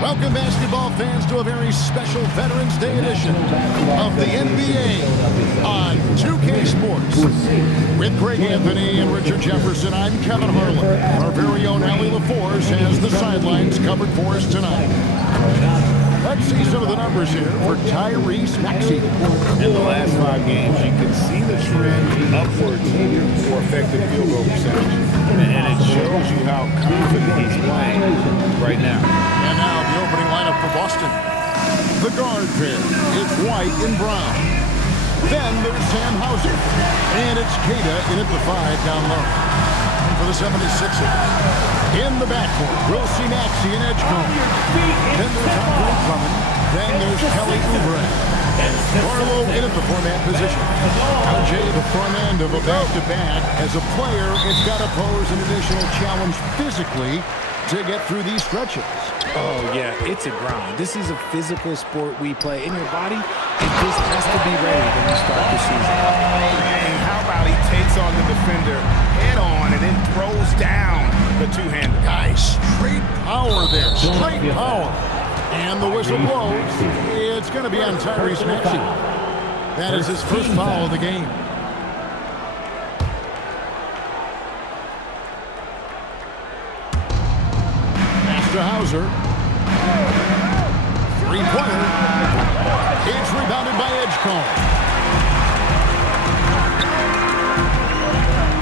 Welcome, basketball fans, to a very special Veterans Day edition of the NBA on 2K Sports. With Greg Anthony and Richard Jefferson, I'm Kevin Harlan. Our very own Allie LaForce has the sidelines covered for us tonight. Let's see some of the numbers here for Tyrese Maxey. In the last 5 games, you can see the trend upwards for effective field goal percentage. And it shows you how confident he's playing right now. And now the opening lineup for Boston. The guard pair, it's White and Brown. Then there's Sam Hauser. And it's Keita in at the 5 down low. And for the 76ers. In the backcourt, we'll see Maxey and Edgecombe. Then there's Andre Drummond. Then there's Kelly Oubre. Barlow in at the four-man position. RJ, the front end of a back-to-back. As a player, it's got to pose an additional challenge physically to get through these stretches. Oh, yeah, it's a grind. This is a physical sport we play. In your body, it just has to be ready when you start the season. And how about he takes on the defender head-on and then throws down the two-hander. Guys, straight power there. Straight power. And the whistle blows. It's going to be on Tyrese Maxey. That is his first foul of the game. Pass to Hauser. Three-pointer. It's rebounded by Edgecombe.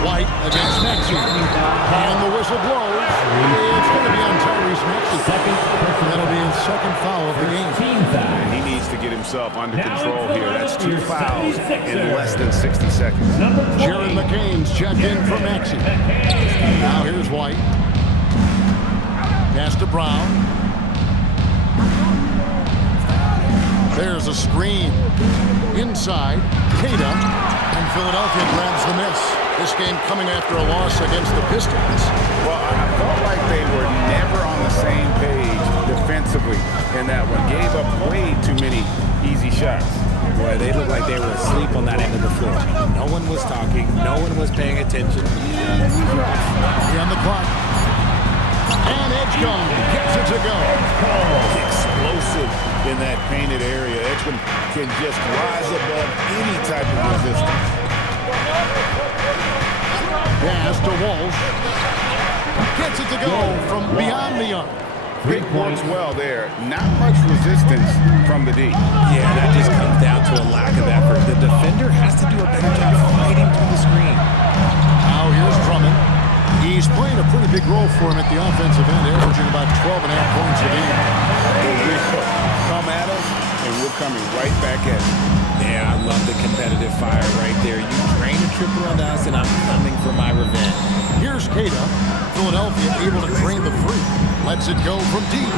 White against Maxey. And the whistle blows. It's going to be on Tyrese Maxey. That'll be his second foul of the game. And he needs to get himself under control here. That's 2 fouls in less than 60 seconds. Jaron McCain's check in for Maxey. Now here's White. Pass to Brown. There's a screen. Inside, Keita. And Philadelphia grabs the miss. This game coming after a loss against the Pistons. Well, I felt like they were never on the same page defensively in that one. Gave up way too many easy shots. Boy, they looked like they were asleep on that end of the floor. No one was talking. No one was paying attention. On the clock. And Edgecombe gets it to go. Explosive in that painted area. Edgecombe can just rise above any type of resistance. Pass to Walsh. Gets it to go from beyond the arc. Rick works well there. Not much resistance from the D. Yeah, that just comes down to a lack of effort. The defender has to do a better job fighting through the screen. Now here's Drummond. He's playing a pretty big role for him at the offensive end, averaging about 12.5 points a game. Come at us, and we're coming right back at you. Yeah, I love the competitive fire right there. You drain a triple on us, and I'm coming for my revenge. Here's Keita. Philadelphia able to drain the free. Lets it go from deep.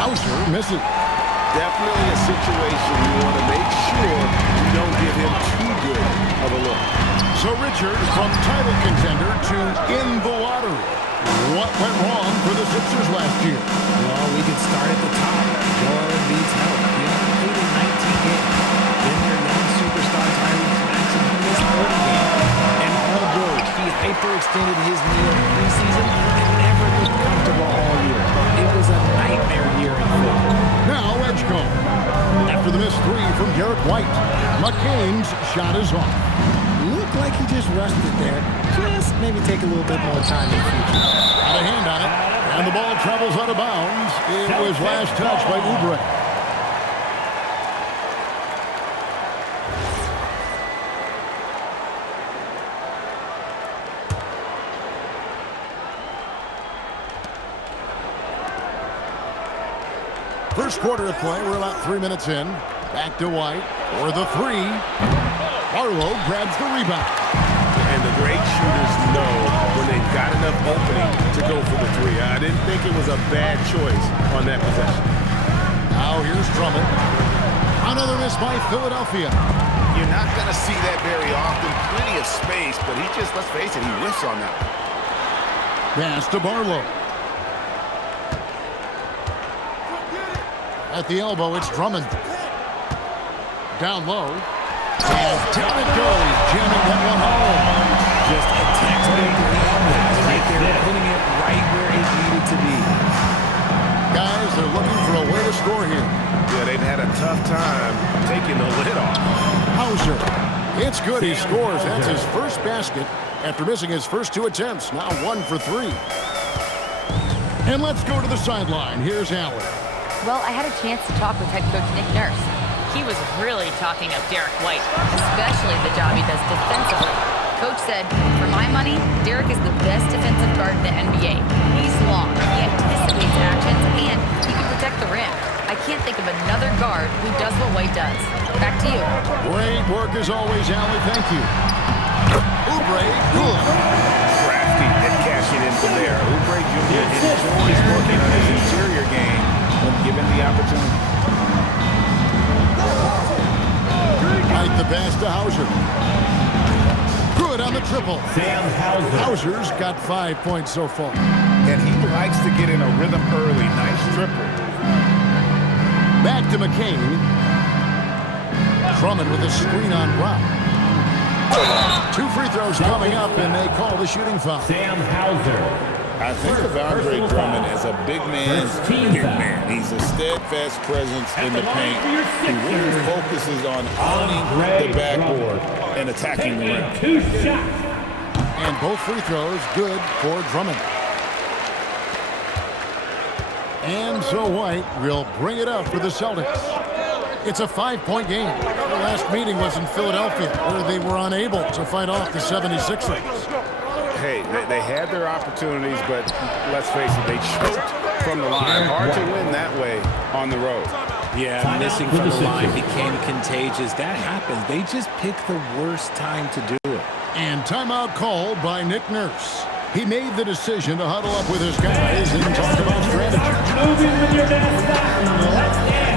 Hauser misses. Definitely a situation you want to make sure you don't give him too good of a look. So Richard, from title contender to in the lottery. What went wrong for the Sixers last year? Well, we could start at the top. Lord needs help. You know, he played in 19 games. Then their young superstar Tyrese Maxey, he missed 30 games. And although he hyperextended his knee in preseason, it never looked comfortable all year. It was a nightmare year in football. Now Edgecombe. After the missed three from Derek White, McCain's shot is off. Looked like he just rushed it there. Just maybe take a little bit more time in the future. Got a hand on it, and the ball travels out of bounds. It was last touched by Oubre. First quarter of play, we're about 3 minutes in. Back to White for the three. Barlow grabs the rebound. And the great shooters know when they've got enough opening to go for the three. I didn't think it was a bad choice on that possession. Now here's Drummond. Another miss by Philadelphia. You're not going to see that very often. Plenty of space, but he just, let's face it, he whiffs on that. Pass to Barlow. At the elbow, it's Drummond. Down low. And down it goes. Jamming that one home. Just a textbook pass right there, putting it right where it needed to be. Guys, they're tough time taking the lid off. Hauser. It's good. He scores. That's his first basket after missing his first 2 attempts. Now 1 for 3. And let's go to the sideline. Here's Allen. Well, I had a chance to talk with head coach Nick Nurse. He was really talking up Derek White, especially the job he does defensively. Coach said, for my money, Derek is the best defensive guard in the NBA. He's long, he anticipates actions, and he can protect the rim. I can't think of another guard who does what White does. Back to you. Great work as always, Allie. Thank you. Oubre, good. Crafty and cashing in from there. Oubre Jr. enjoys working on his interior game when given the opportunity. Right, the pass to Hauser. Good on the triple. Sam Hauser. Hauser's got 5 points so far. And he likes to get in a rhythm early. Nice triple. Back to McCain. Drummond with a screen on Brown. 2 free throws coming up, and they call the shooting foul. Sam Hauser. I think of Andre Drummond as a big man. He's a steadfast presence in the paint. He really focuses on owning the backboard and attacking the rim. 2 shots. And both free throws good for Drummond. And so White will bring it up for the Celtics. It's a 5-point game. The last meeting was in Philadelphia, where they were unable to fight off the 76ers. Hey, they had their opportunities, but let's face it, they choked from the line. Hard to win that way on the road. Yeah, missing from the line became contagious. That happens. They just picked the worst time to do it. And timeout called by Nick Nurse. He made the decision to huddle up with his guys and talk about strategy. Moving with your best stop. Let's dance.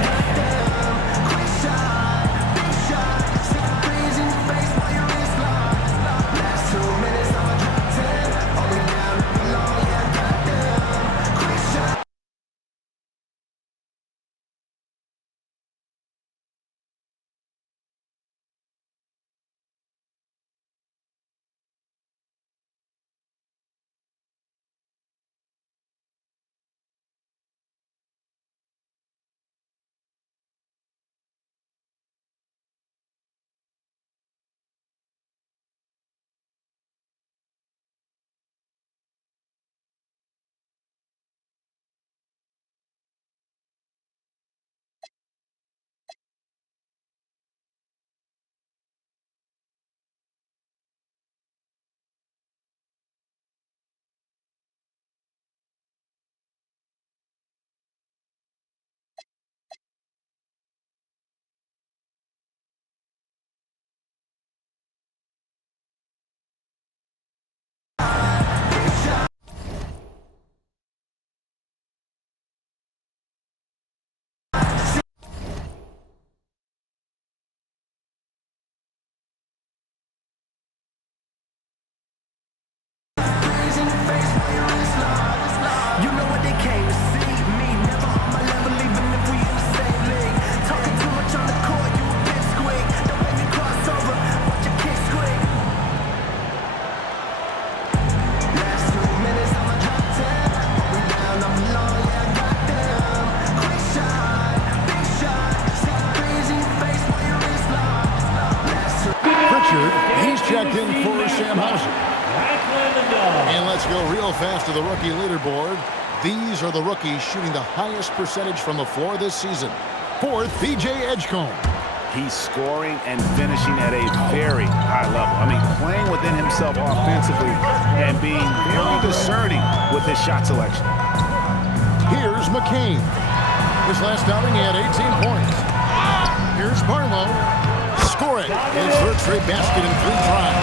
He's checked in for Sam Hauser. And let's go real fast to the rookie leaderboard. These are the rookies shooting the highest percentage from the floor this season. 4th, P.J. Edgecombe. He's scoring and finishing at a very high level. I mean, playing within himself offensively and being very discerning with his shot selection. Here's McCain. His last outing, he had 18 points. Here's Barlow. Score it. His first straight basket in 3 tries.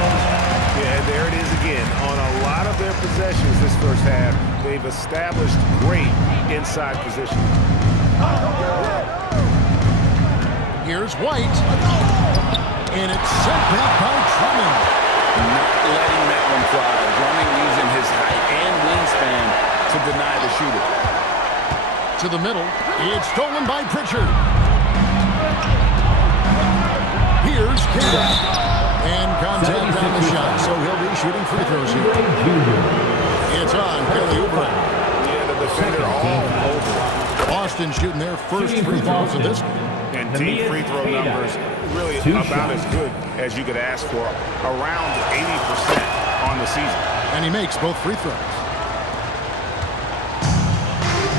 Yeah, there it is again. On a lot of their possessions this first half, they've established great inside position. Here's White. And it's sent back by Drummond. Not letting that one fly. Drummond using his height and wingspan to deny the shooter. To the middle. It's stolen by Pritchard. Here's Kida. And contact on the shot, so he'll be shooting free throws here. It's on Kelly Oubre. Yeah, the defender all over. Lost Boston shooting their first free throws of this game. And team free throw numbers really about as good as you could ask for, around 80% on the season. And he makes both free throws.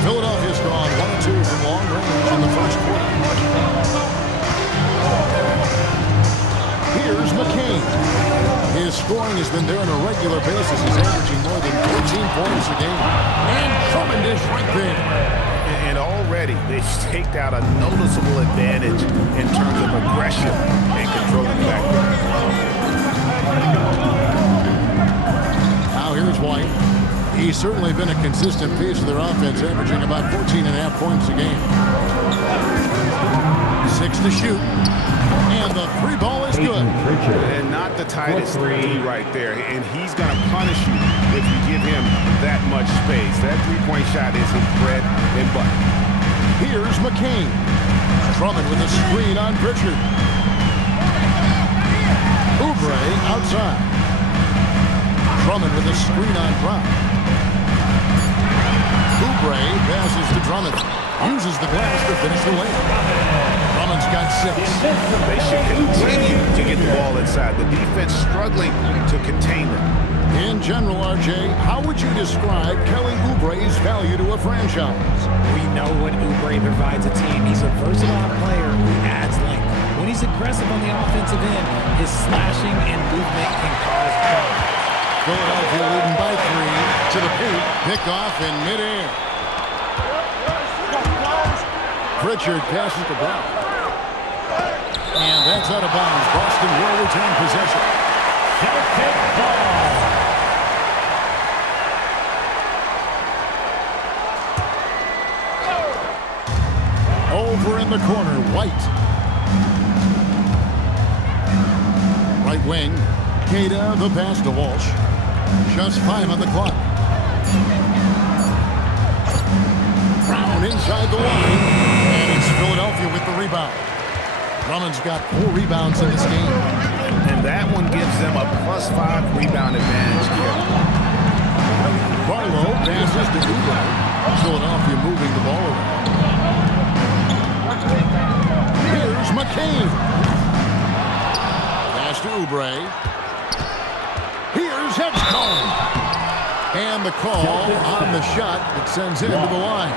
Philadelphia's gone 1-2 from long range in the first quarter. Here's McCain. His scoring has been there on a regular basis. He's averaging more than 14 points a game. And Drummond is right there. And already they've staked out a noticeable advantage in terms of aggression and controlling the backcourt. Now here's White. He's certainly been a consistent piece of their offense, averaging about 14.5 points a game. 6 to shoot. And the three ball is good. And not the tightest D right there. And he's going to punish you if you give him that much space. That three-point shot is his bread and butter. Here's McCain. Drummond with a screen on Pritchard. Oubre outside. Drummond with a screen on Brown. Oubre passes to Drummond. Uses the glass to finish the layup. Drummond's got 6. They should continue to get the ball inside. The defense struggling to contain them. In general, RJ, how would you describe Kelly Oubre's value to a franchise? We know what Oubre provides a team. He's a versatile player who adds length. When he's aggressive on the offensive end, his slashing and movement can cause problems. Philadelphia leading by 3 to the paint. Pick off in midair. Pritchard passes to Brown. And that's out of bounds. Boston will retain possession. Celtic ball. Over in the corner, White. Right wing, Queta, the pass to Walsh. Just 5 on the clock. Brown inside the line, and it's Philadelphia with the rebound. Drummond's got 4 rebounds in this game. And that one gives them a +5 rebound advantage here. Barlow passes to Oubre. Philadelphia moving the ball around. Here's McCain. Pass to Oubre. Here's Edgecombe. And the call on the shot that sends him to the line.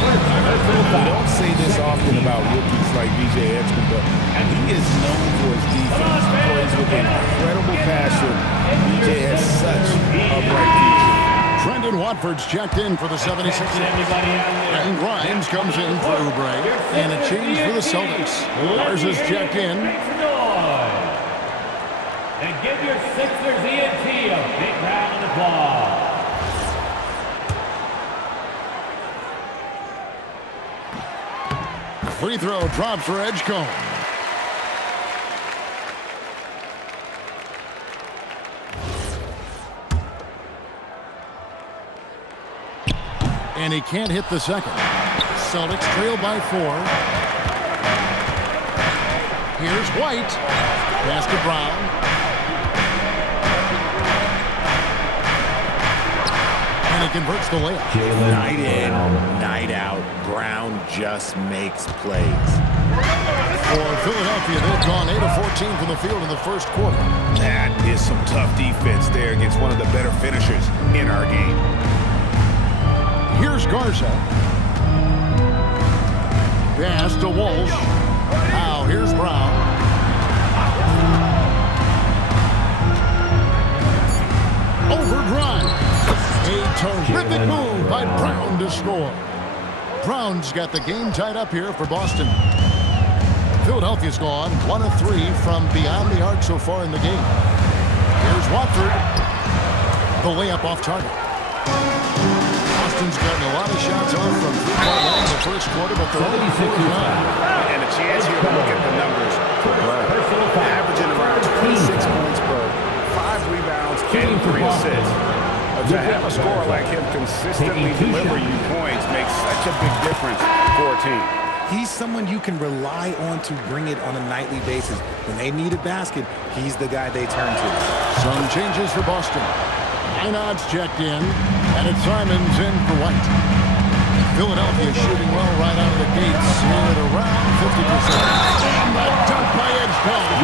We don't say this often about rookies like B.J. Edgecombe, but he is known for his defense. He plays with incredible passion. B.J. has such a bright future. Trendon Watford's checked in for the 76ers. And Grimes comes in for Oubre. And a change for the Celtics. Garza's checked in. And give your Sixers ENT a big round of applause. Free throw drops for Edgecombe. And he can't hit the second. Celtics trail by 4. Here's White. Pass to Brown. And he converts the layup. Night in, night out, Brown just makes plays. For Philadelphia, they've gone 8 of 14 from the field in the first quarter. That is some tough defense there against one of the better finishers in our game. Here's Garza. Pass to Walsh. Now here's Brown. Over Grimes. A terrific move by Brown to score. Brown's got the game tied up here for Boston. Philadelphia's gone 1 of 3 from beyond the arc so far in the game. Here's Watford. The layup off target. Boston's gotten a lot of shots off from 3-point line in the first quarter, but they're only 4 of 9. And a chance here to look at the numbers for Brown. Averaging around 26 points per 5 rebounds and 3 assists. To have a scorer like him consistently deliver you points makes such a big difference for a team. He's someone you can rely on to bring it on a nightly basis. When they need a basket, he's the guy they turn to. Some changes for Boston. Einard's checked in, and it's Simons in for White. Philadelphia shooting well right out of the gates at around 50%. And the dunk by Edgecombe.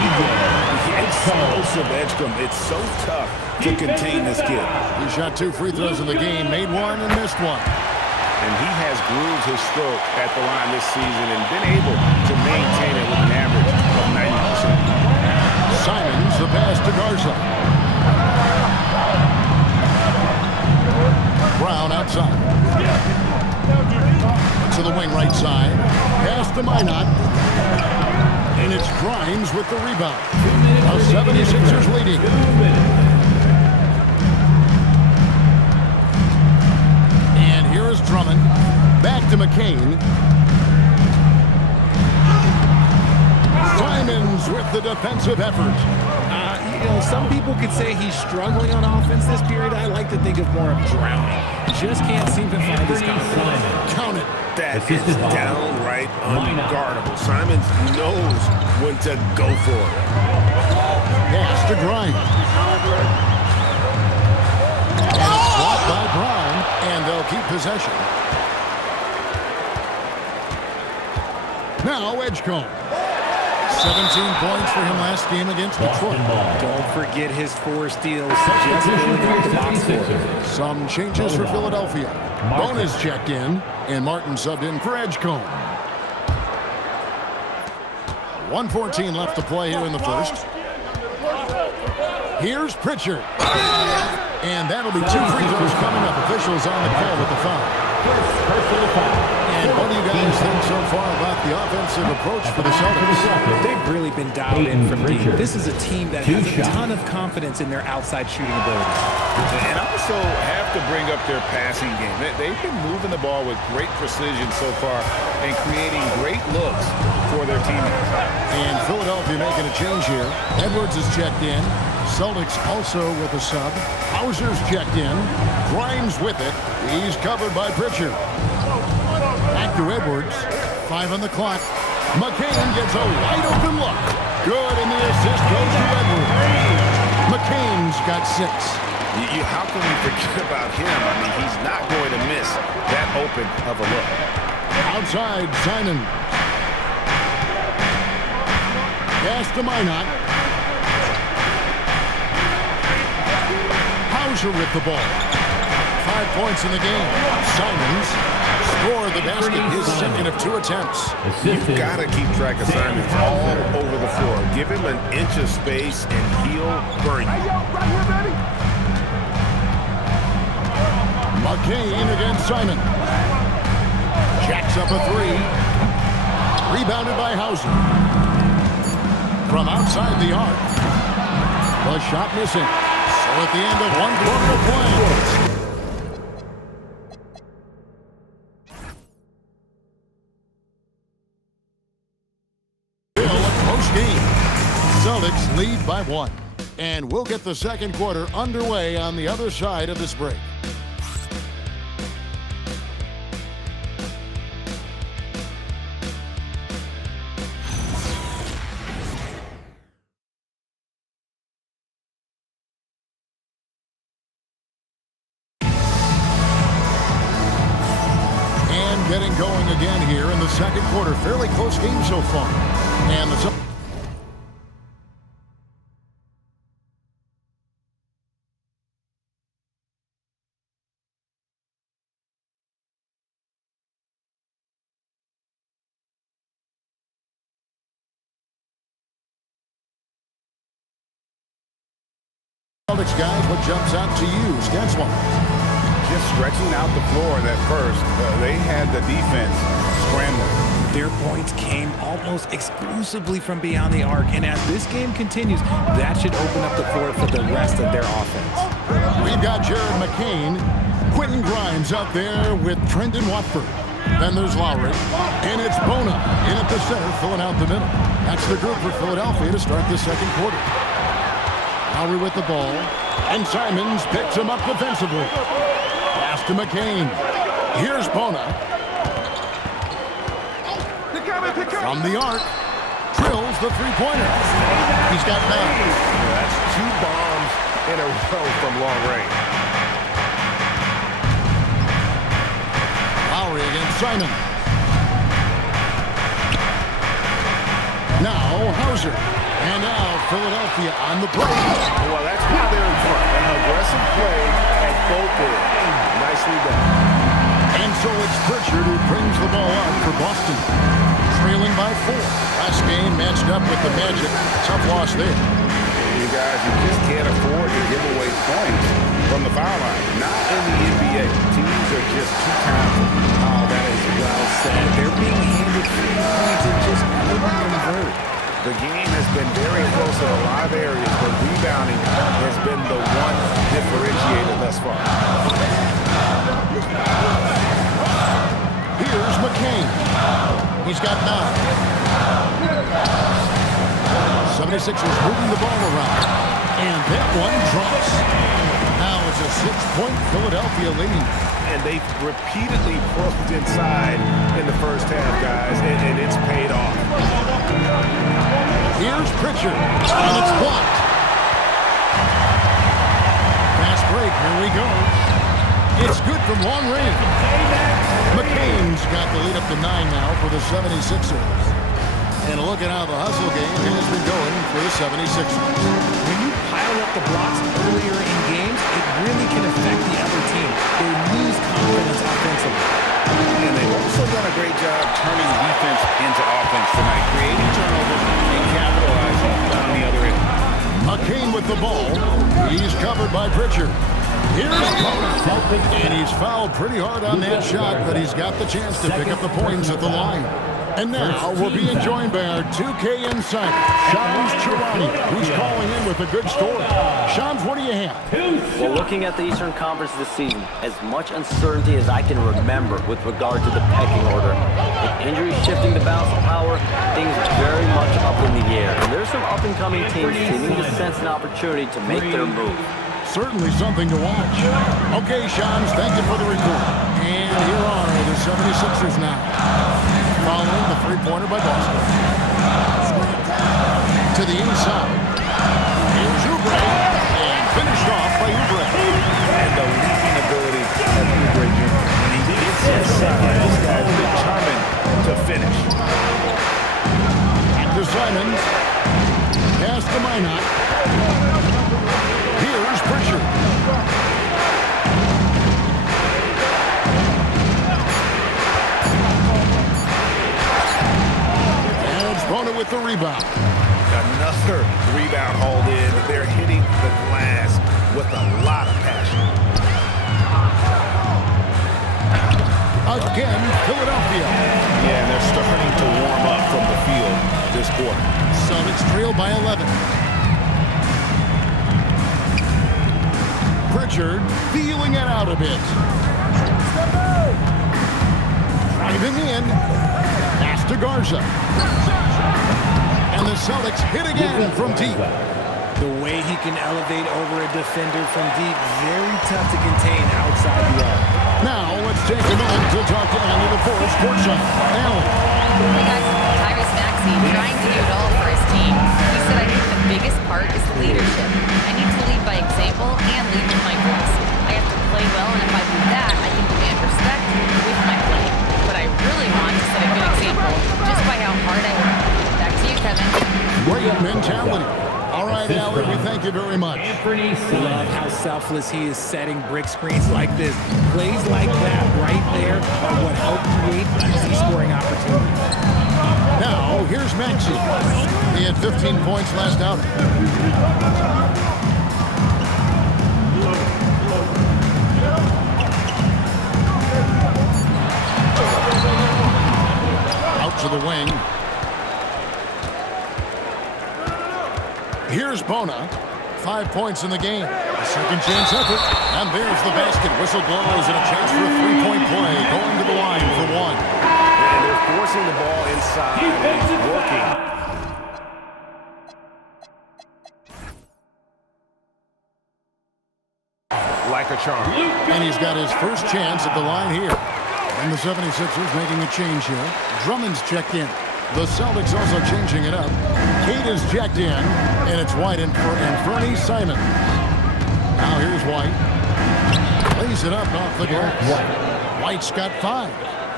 Explosive Edgecombe. It's so tough to contain this kid. He shot 2 free throws in the game, made 1 and missed 1. And he has grooved his stroke at the line this season and been able to maintain it with an average of 90%. Simons, the pass to Garza. Brown outside. To the wing right side. Pass to Minot. And it's Grimes with the rebound. The 76ers leading. And here is Drummond. Back to McCain. Simons with the defensive effort. Some people could say he's struggling on offense this period. I like to think of more of drowning. Just can't seem to find his confidence. Count it. That is downright unguardable. Simons knows when to go for it. Pass to Grimes. Blocked by Brown, and they'll keep possession. Now Edgecombe. 17 points for him last game against Detroit. Don't forget his 4 steals. Just filling out the box score. Some changes for Philadelphia. Bonus checked in, and Martin subbed in for Edgecombe. 1:14 left to play here in the first. Here's Pritchard. And that'll be 2 free throws coming up. Officials on the call with the foul. And what do you guys think so far about the offensive approach for the Celtics? They've really been dialed in from deep. This is a team that has a ton of confidence in their outside shooting ability. And also have to bring up their passing game. They've been moving the ball with great precision so far and creating great looks for their teammates. And Philadelphia making a change here. Edwards is checked in. Celtics also with a sub. Hauser's checked in. Grimes with it. He's covered by Pritchard. Back to Edwards. 5 on the clock. McCain gets a wide open look. Good, and the assist goes to Edwards. McCain's got 6. How can we forget about him? I mean, he's not going to miss that open of a look. Outside, Simon. Pass to Minot. Hauser with the ball. 5 points in the game. Simons scored the basket, his second of 2 attempts. You've got to keep track of Simons all over the floor. Give him an inch of space and he'll burn you. McCain against Simon. Jacks up a 3. Rebounded by Hauser. From outside the arc. The shot missing. So at the end of 1 quarter of play. Still a close game. Celtics lead by 1. And we'll get the second quarter underway on the other side of this break. Getting going again here in the second quarter. Fairly close game so far. And the Celtics guys, what jumps out to you? Stensel. Just stretching out the floor that first. They had the defense scrambling. Their points came almost exclusively from beyond the arc, and as this game continues, that should open up the floor for the rest of their offense. We've got Jared McCain, Quentin Grimes out there with Trendon Watford. Then there's Lowry, and it's Bona in at the center, filling out the middle. That's the group for Philadelphia to start the second quarter. Lowry with the ball, and Simons picks him up defensively. Pass to McCain. Here's Bona. From the arc, drills the three-pointer. He's got 9. That's 2 bombs in a row from long range. Lowry against Simon. Now Hauser. And now Philadelphia on the break. Well, that's why they're in front. An aggressive play at both ends. Nicely done. And so it's Pritchard who brings the ball up for Boston. Trailing by 4. Last game matched up with the Magic. Tough loss there. You guys, you just can't afford to give away points from the foul line. Not in the NBA. Teams are just too talented. Oh, that is well said. They're being handed free points and just couldn't convert. The game has been very close in a lot of areas, but rebounding has been the one differentiator thus far. Here's McCain. He's got 9. 76ers moving the ball around. And that one drops. Now it's a 6-point Philadelphia lead. And they've repeatedly probed inside in the first half, guys, and it's paid off. Here's Pritchard, and it's blocked. Fast break, here we go. It's good from long range. McCain's got the lead up to 9 now for the 76ers. And look at how the hustle game has been going for the 76ers. When you pile up the blocks earlier in games, it really can affect the other team. They lose confidence offensively. And they've also done a great job turning defense into offense tonight, creating turnovers and capitalizing on the other end. McCain with the ball. He's covered by Pritchard. Here's Bowman. And he's fouled pretty hard on that shot, but he's got the chance to pick up the points at the line. And now we're being joined by our 2K insider, Shams Charania, who's calling in with a good story. Shams, what do you have? Well, looking at the Eastern Conference this season, as much uncertainty as I can remember with regard to the pecking order. With injuries shifting the balance of power, things are very much up in the air. And there's some up-and-coming teams seeming to sense an opportunity to make their move. Certainly something to watch. Okay, Shams, thank you for the report. And here are the 76ers now. Following the three-pointer by Boston. To the inside. Here's Oubre. And finished off by Oubre. And the leaping ability of Oubre Jr. When he gets inside, this guy's determined to finish. Back to Simons. Pass to Minot. Here's Pritchard. Bona with the rebound. Another rebound hauled in. They're hitting the glass with a lot of passion. Again, Philadelphia. Yeah, and they're starting to warm up from the field this quarter. Celtics trail by 11. Pritchard feeling it out a bit. Driving in. Pass to Garza. And the Celtics hit again from deep. The way he can elevate over a defender from deep, very tough to contain outside the arc. Now let's take a minute to talk to Allie LaForce courtside. Allie. Hey guys, Tyrese Maxey trying to do it all for his team. He said, I think the biggest part is leadership. I need to lead by example and lead with my voice. I have to play well, and if I do that, I can demand respect with my play. But I really want to set a good example just by how hard I work. Back to you, Kevin. Great mentality. All right, Allie, we thank you very much. Love how selfless he is setting brick screens like this. Plays like that right there are what help create easy scoring opportunities. Now, here's Maxey. He had 15 points last outing. Out to the wing. Here's Bona. 5 points in the game. A second chance effort. And there's the basket. Whistle blows and a chance for a three-point play. Going to the line for one. And they're forcing the ball inside. And it's working. Like a charm. And he's got his first chance at the line here. And the 76ers making a change here. Drummond's checked in. The Celtics also changing it up. Cade is checked in, and it's White and Fernie Simon. Now here's White. Lays it up off the glass. White's got 5.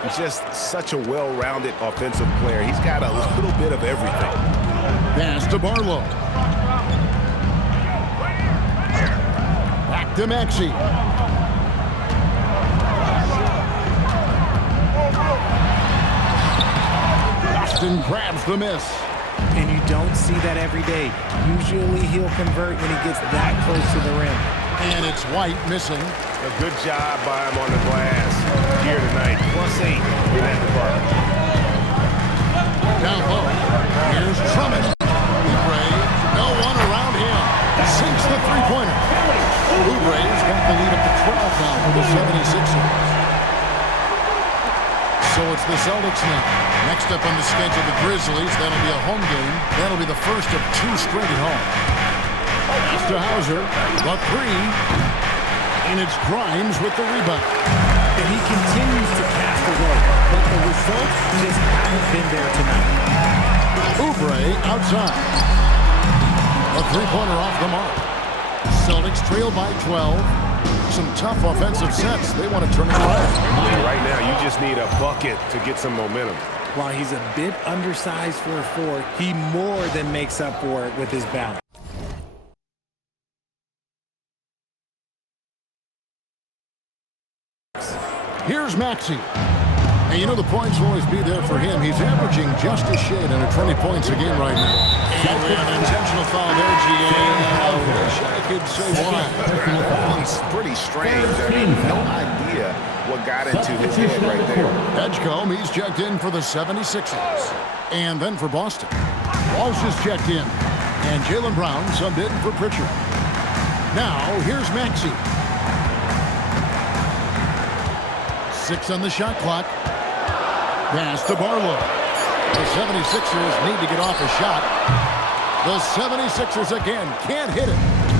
He's just such a well-rounded offensive player. He's got a little bit of everything. Pass to Barlow. Back to Maxey. Boston grabs the miss. And you don't see that every day. Usually he'll convert when he gets that close to the rim. And it's White missing. A good job by him on the glass here tonight. +8 in that department. Down low. Here's Drummond. Oubre. No one around him. Sinks the three-pointer. Oubre's got the lead up to 12 now for the 76ers. So it's the Celtics now. Next up on the schedule, the Grizzlies. That'll be a home game. That'll be the first of 2 straight at home. Pass to Hauser. The three. And it's Grimes with the rebound. And he continues to cast away, but the results just haven't been there tonight. Oubre outside. A three-pointer off the mark. Celtics trail by 12. Some tough offensive sets. They want to turn it around. And right now, you just need a bucket to get some momentum. While he's a bit undersized for a 4, he more than makes up for it with his balance. Here's Maxey. And you know the points will always be there for him. He's averaging just a shade under 20 points a game right now. And we have an intentional foul there, GA. I wish I could say why. It's pretty strange. I mean, no idea what got into his head right there. Edgecombe, he's checked in for the 76ers. And then for Boston, Walsh is checked in. And Jaylen Brown subbed in for Pritchard. Now, here's Maxey. 6 on the shot clock. Pass to Barlow. The 76ers need to get off a shot. The 76ers again can't hit it.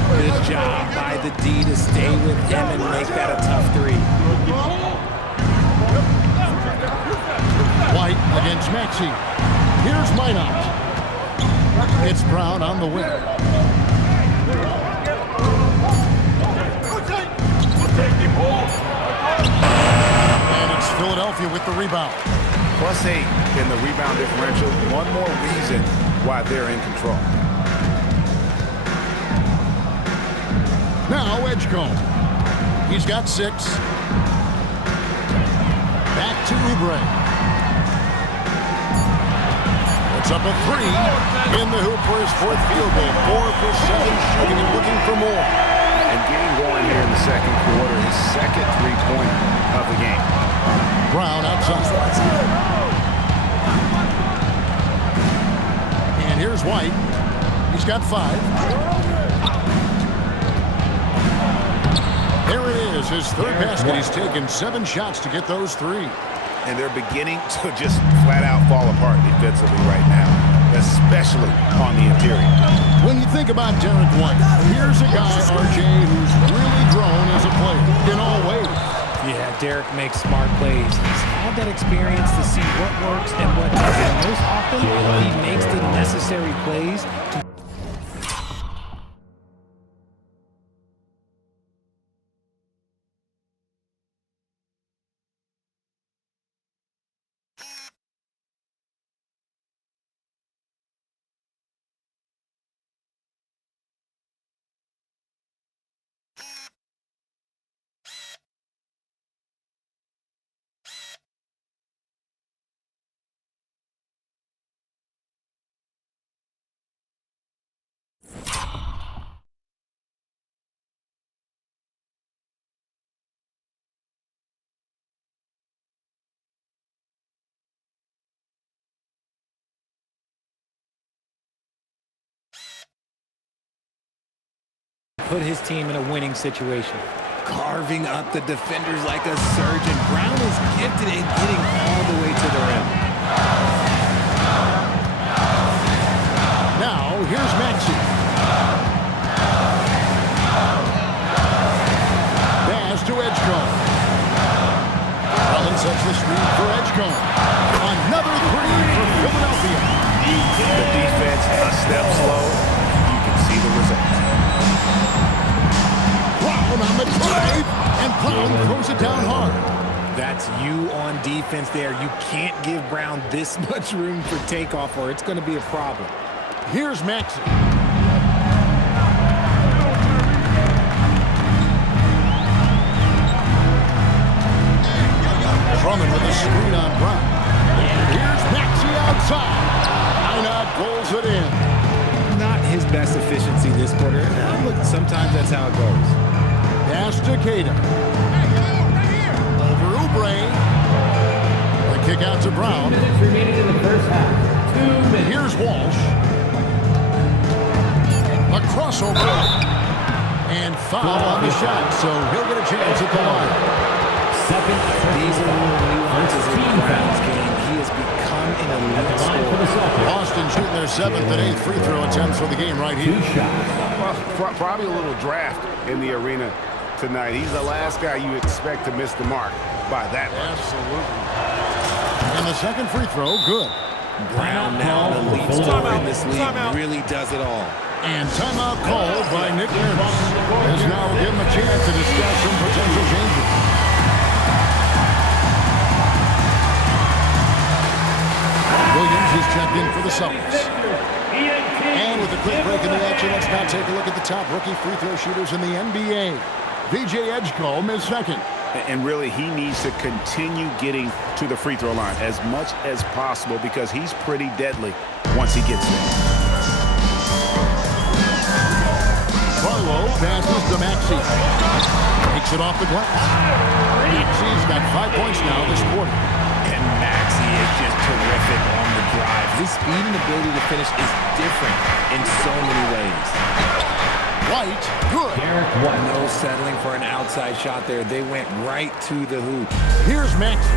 Good job by the D to stay with him and make that a tough 3. White against Maxey. Here's Minot. It's Brown on the wing. And it's Philadelphia with the rebound. +8 in the rebound differential. One more reason why they're in control. Now Edgecombe. He's got 6. Back to Oubre. It's up a 3. In the hoop for his 4th field goal. 4 for 7 shooting and looking for more. And getting going here in the second quarter. His second three-pointer of the game. Brown outside. And here's White. He's got 5. There it is, his 3rd basket. He's taken 7 shots to get those 3. And they're beginning to just flat-out fall apart defensively right now, especially on the interior. When you think about Derek White, here's a guy, RJ, who's really grown as a player in all ways. Yeah, Derek makes smart plays. He's had that experience to see what works and what doesn't. Most often, he makes the necessary plays to put his team in a winning situation. Carving up the defenders like a surgeon. Brown is gifted in getting all the way to the rim. Now, here's Maxey. Pass to Edgecombe. Allen sets the screen for Edgecombe. Another 3 for Philadelphia. The defense a step slow. You can see the result. Brown on the drive, and Brown throws it down hard. That's you on defense there. You can't give Brown this much room for takeoff or it's going to be a problem. Here's Maxey. Drummond with a screen on Brown. And here's Maxey outside. Minot pulls it in. Not his best efficiency this quarter. Look, sometimes that's how it goes. Pass to Keita. Over Oubre. The kick out to Brown. 2 minutes remaining in the first half. 2 minutes. Here's Walsh. A crossover. And foul on the shot, so he'll get a chance at the line. These are little nuances in Brown's game. He has become an elite scorer. Boston shooting their 7th and 8th free throw attempts for the game right here. Well, probably a little draft in the arena tonight. He's the last guy you expect to miss the mark by that much. Absolutely. And the second free throw, good. Brown now an elite scorer in this league. Really does it all. And timeout called by Nick Nurse. As now we'll give him a chance to discuss some potential changes. Williams is checked in for the Celtics. And with a quick break in the action, let's now take a look at the top rookie free throw shooters in the NBA. VJ Edgecombe is second. And really, he needs to continue getting to the free throw line as much as possible because he's pretty deadly once he gets there. Barlow passes to Maxey. Takes it off the glass. Maxey's got 5 points now this quarter. And Maxey is just terrific on the drive. His speed and ability to finish is different in so many ways. White, good. Derek White. No settling for an outside shot there. They went right to the hoop. Here's Maxey.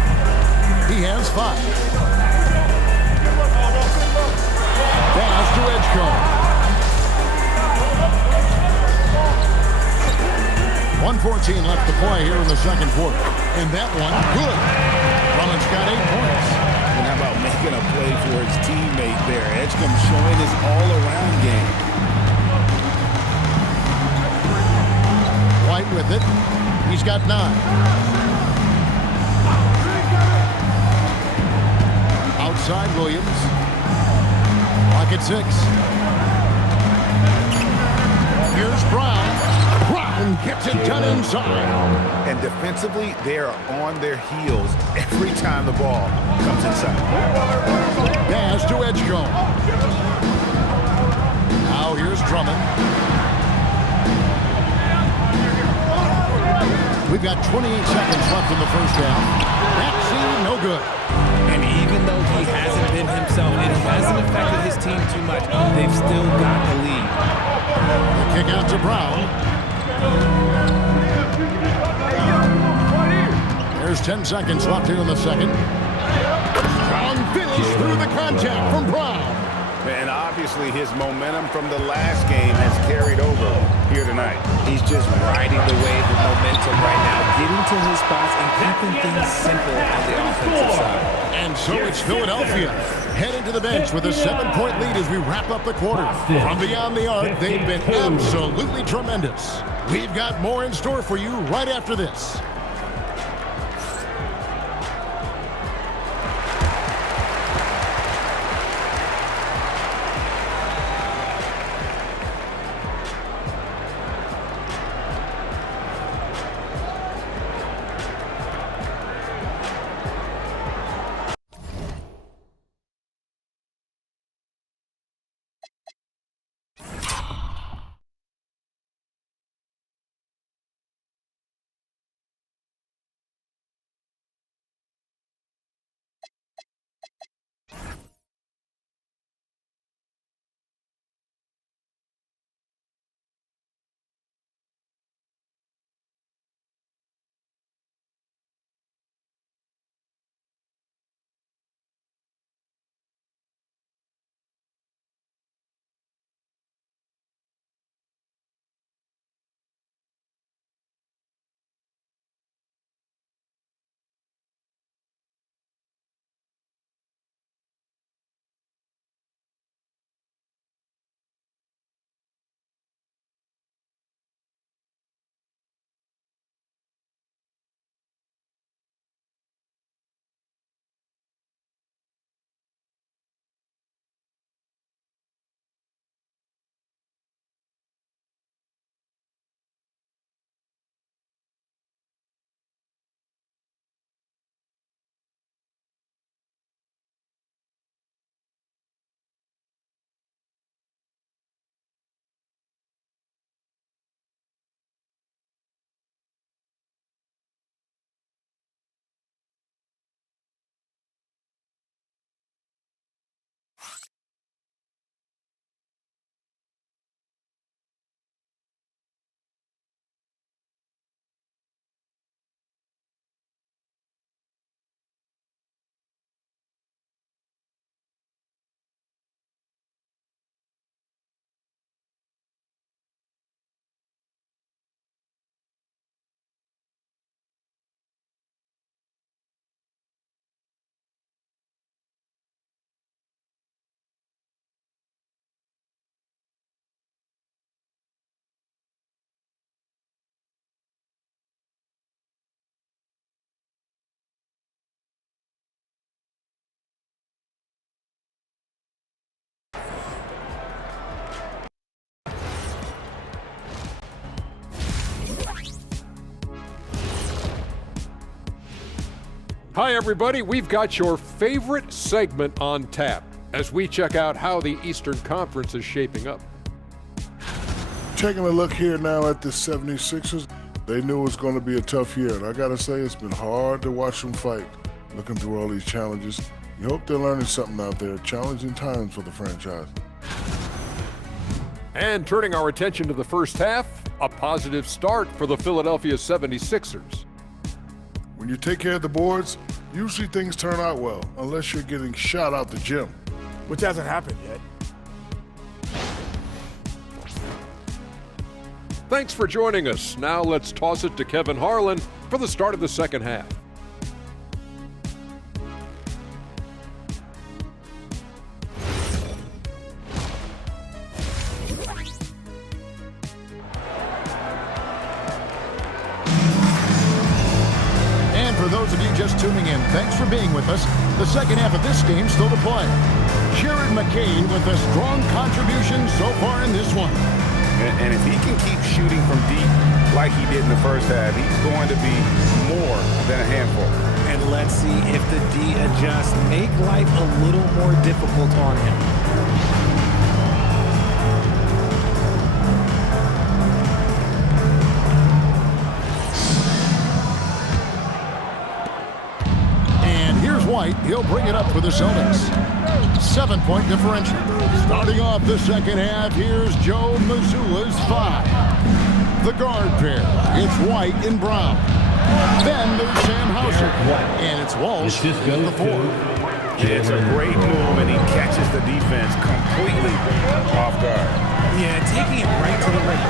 He has 5. Pass to Edgecombe. 1:14 left to play here in the second quarter. And that one, good. Drummond's got 8 points. And how about making a play for his teammate there? Edgecombe showing his all-around game. White with it. He's got 9. Outside Williams. Clock at 6. Here's Brown. Brown gets it done inside. And defensively, they are on their heels every time the ball comes inside. Pass to Edgecombe. Now here's Drummond. We've got 28 seconds left in the first half. Maxey, no good. And even though he hasn't been himself, it hasn't affected his team too much. They've still got the lead. The kick out to Brown. There's 10 seconds left here in the second. Strong finish through the contact from Brown. And obviously his momentum from the last game has carried over here tonight. He's just riding the wave of momentum right now, getting to his spots and keeping things simple on the offensive side. And so it's Philadelphia heading to the bench with a 7-point lead as we wrap up the quarter. From beyond the arc, they've been absolutely tremendous. We've got more in store for you right after this. Hi, everybody. We've got your favorite segment on tap as we check out how the Eastern Conference is shaping up. Taking a look here now at the 76ers, they knew it was going to be a tough year. And I got to say, it's been hard to watch them fight, looking through all these challenges. You hope they're learning something out there. Challenging times for the franchise. And turning our attention to the first half, a positive start for the Philadelphia 76ers. When you take care of the boards, usually things turn out well, unless you're getting shot out the gym. Which hasn't happened yet. Thanks for joining us. Now let's toss it to Kevin Harlan for the start of the second half. And for those of you just tuning in, thanks for being with us. The second half of this game still to play. Jared McCain with a strong contribution so far in this one. And if he can keep shooting from deep like he did in the first half, he's going to be more than a handful. And let's see if the D adjusts, make life a little more difficult on him. And here's White. He'll bring it up for the Celtics. 7-point differential. Starting off the second half, here's Joe Mazzulla's 5. The guard pair, it's White and Brown. Then there's Sam Hauser, and it's Walsh at the 4. It's a great move, and he catches the defense completely off guard. Yeah, taking it right to the rim.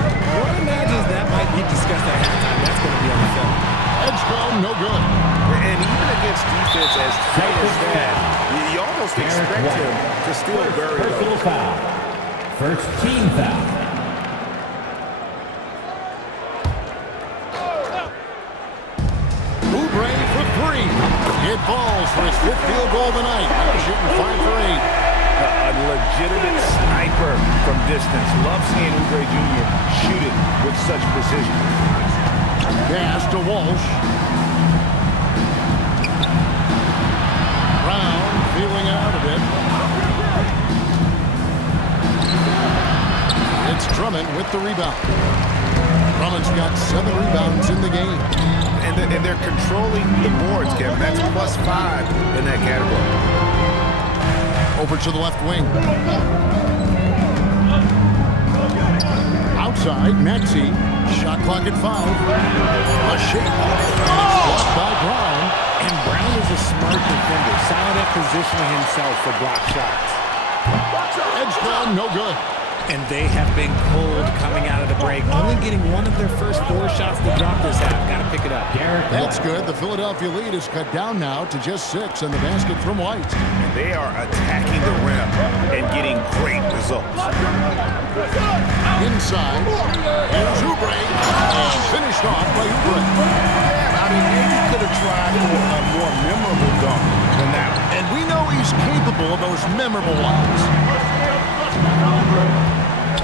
What imagines that might be discussed at halftime. That's going to be on the film. Edge throw, no good. And even against defense as tight as that, you almost expect him to still bury Personal those. foul. First team foul. Oubre for 3. It falls for his 5th field goal of the night. Now shooting 5 for 8. A legitimate sniper from distance. Love seeing Oubre Jr. shoot it with such precision. Pass to Walsh. Brown feeling it out a bit. It's Drummond with the rebound. Drummond's got 7 rebounds in the game. And they're controlling the boards, Kevin. That's +5 in that category. Over to the left wing. Outside, Maxey. Shot clock at 5. A shake. It's blocked by Brown. And Brown is a smart defender, solid at positioning himself for block shots. Edge down, no good. And they have been cold coming out of the break, only getting one of their first 4 shots to drop this half. Got to pick it up. That's good. The Philadelphia lead is cut down now to just 6, and the basket from White. They are attacking the rim and getting great results. Inside, here's Oubre, and finished off by Oubre. Yeah, I mean, maybe he could have tried for a more memorable dunk than that. And we know he's capable of those memorable ones.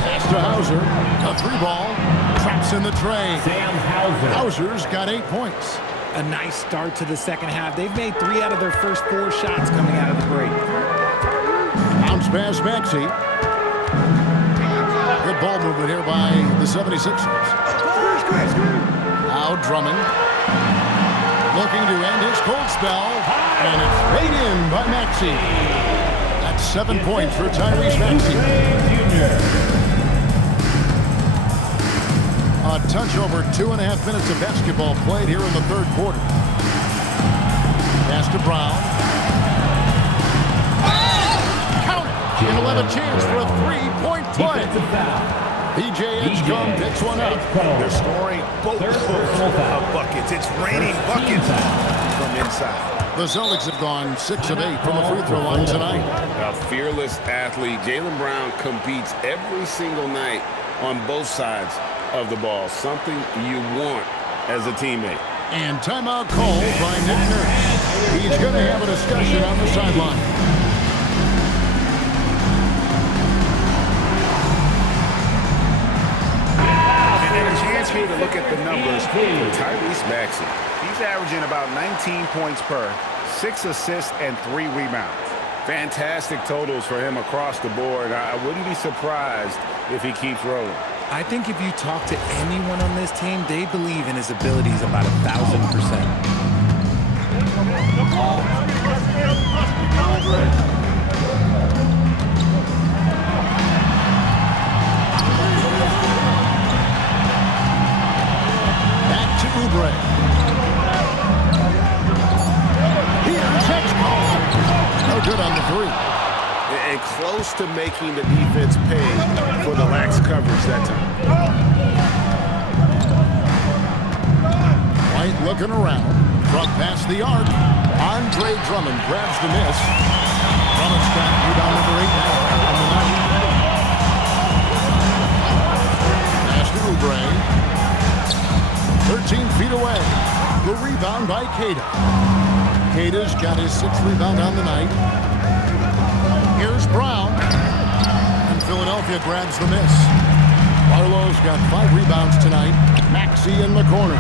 Pass to Hauser, a 3-ball, traps in the tray. Sam Hauser. Hauser's got 8 points. A nice start to the second half. They've made 3 out of their first 4 shots coming out of the break. Bounce pass, Maxey. Good ball movement here by the 76ers. Now Drummond looking to end his cold spell, and it's laid in by Maxey. That's 7 points for Tyrese Maxey. A touch over 2.5 minutes of basketball played here in the third quarter. Pass to Brown. Count it! And he'll have a chance for a 3-point play. PJ Edgecombe picks one up. They're scoring boatloads of buckets. It's raining buckets from inside. The Celtics have gone 6 of 8 from the free throw line tonight. A fearless athlete. Jaylen Brown competes every single night on both sides of the ball. Something you want as a teammate. And timeout called by Nick Nurse. He's going to have a discussion on the sideline. And a chance here to look at the numbers for Tyrese Maxey. He's He's averaging about 19 points per, 6 assists, and 3 rebounds. Fantastic totals for him across the board. I wouldn't be surprised if he keeps rolling. I think if you talk to anyone on this team, they believe in his abilities about 1,000%. Back to Oubre. Here's Edgecombe. No good on the three. And close to making the defense pay for the lax coverage that time. White looking around. Front past the arc. Andre Drummond grabs the miss. Drummond's got rebound number 8 now on the night. Pass to Oubre. 13 feet away. The rebound by Queta. Queta's got his 6th rebound on the night. Here's Brown. And Philadelphia grabs the miss. Barlow's got 5 rebounds tonight. Maxey in the corner.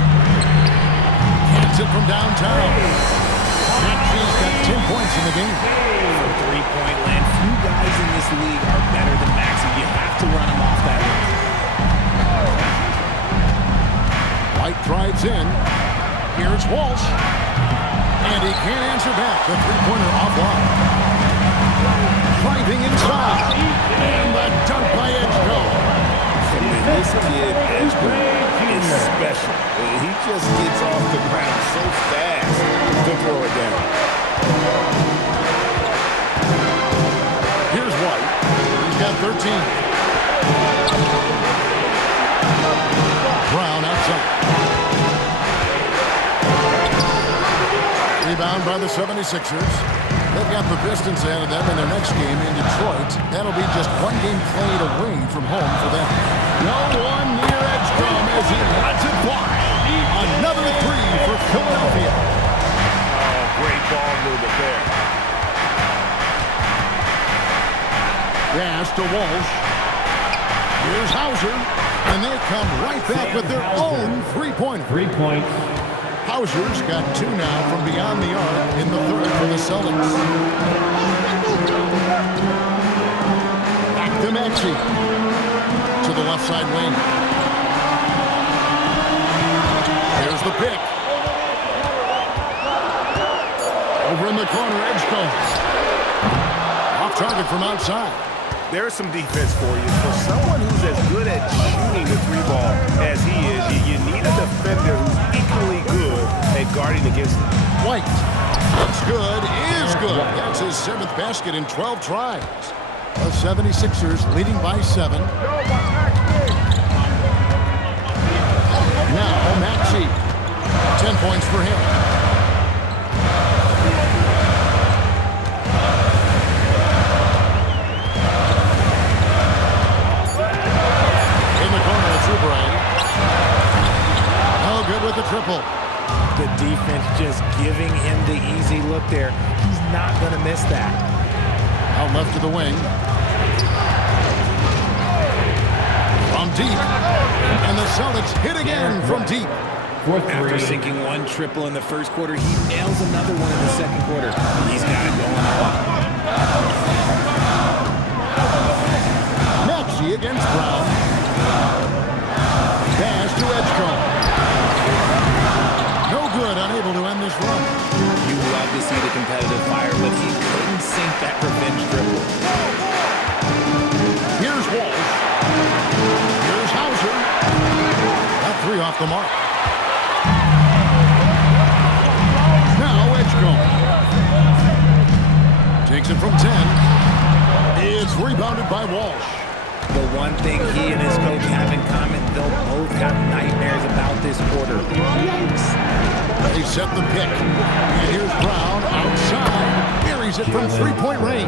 Hits it from downtown. Maxey's got 10 points in the game. For three-point land, few guys in this league are better than Maxey. You have to run him off that line. White drives in. Here's Walsh. And he can't answer back. The three-pointer offline. Driving inside. And the dunk by Edgecombe. This kid, Edgecombe, is special. He just gets off the ground so fast to throw it down. Here's White. He's got 13. Brown outside. Rebound by the 76ers. They've got the Pistons ahead of them in their next game in Detroit. That'll be just one game played away from home for them. No one near Edgecombe as he lets it fly. Another 3 for Philadelphia. Oh, great ball movement there. Pass to Walsh. Here's Hauser. And they come right back with their own three-pointer. 3 points. Hauser's got 2 now from beyond the arc in the third for the Celtics. Back to Maxey. To the left side wing. Here's the pick. Over in the corner, Edgecombe. Off target from outside. There's some defense for you. For someone who's as good at shooting the 3-ball as he is, you need a defender who's equally good at guarding against him. White. Looks good. Is good. That's his 7th basket in 12 tries. The 76ers leading by 7. Now Maxey. 10 points for him. No good with the triple. The defense just giving him the easy look there. He's not going to miss that. Out left to the wing. From deep. And the Celtics hit again from deep. After sinking 1 triple in the first quarter, he nails another one in the second quarter. He's got it going on. Maxey against Brown. Pass to Edgecombe. No good, unable to end this run. You love to see the competitive fire, but he couldn't sink that revenge dribble. Here's Walsh. Here's Hauser. That 3 off the mark. Now Edgecombe. Takes it from 10. It's rebounded by Walsh. The one thing he and his coach have in common, they'll both have nightmares about this quarter. Yikes. They set the pick. And here's Brown outside. Buries it from 3-point range.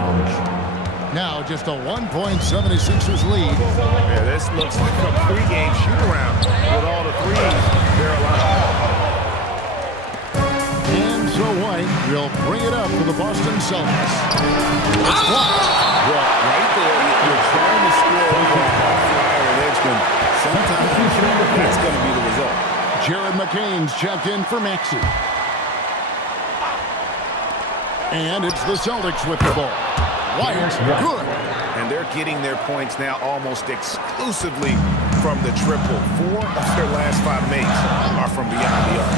Now just a 1-point 76ers lead. Yeah, this looks like a pregame shoot-around with all the threes they're allowed. And so White will bring it up for the Boston Celtics. It's blocked. Well, right there, you're trying to score over a high flyer and Edgecombe. Sometimes that's going to be the result. Jared McCain's checked in for Maxey. And it's the Celtics with the ball. White, good. And they're getting their points now almost exclusively from the triple. 4 of their last 5 makes are from beyond the arc.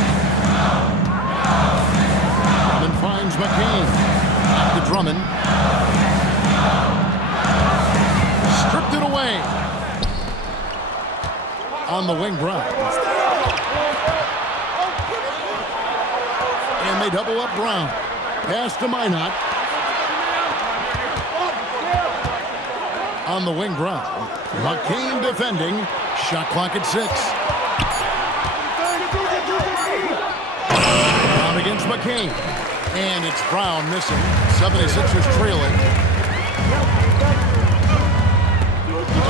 Drummond finds McCain. Back to Drummond. Stripped it away. On the wing, Brown. And they double up Brown. Pass to Minot. On the wing, Brown. McCain defending. Shot clock at 6. Brown against McCain. And it's Brown missing. 76ers trailing.